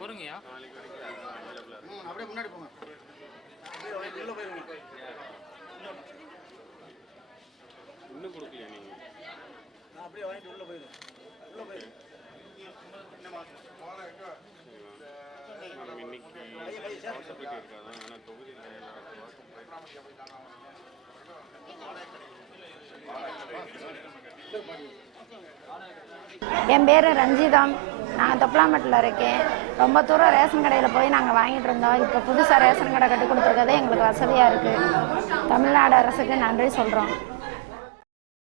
பொறுங்கய்யா. அப்படியே முன்னாடி போங்க. இன்னும் கொடுக்கலையா நீங்க? அப்படியே வாங்கிட்டு உள்ள போயிரு. மேடம் இன்னைக்கு ஹாஸ்பிட்டல் இருக்காது, ஆனால் தொகுதியில் என் பேர் ரஞ்சிதம். நாங்கள் தொப்பலாமட்டில் இருக்கேன். ரொம்ப தூரம் ரேஷன் கடையில் போய் நாங்கள் வாங்கிட்டு இருந்தோம். இப்போ புதுசாக ரேஷன் கடை கட்டி கொடுத்துருக்கதே எங்களுக்கு வசதியாக இருக்குது. தமிழ்நாடு அரசுக்கு நன்றி சொல்கிறோம்.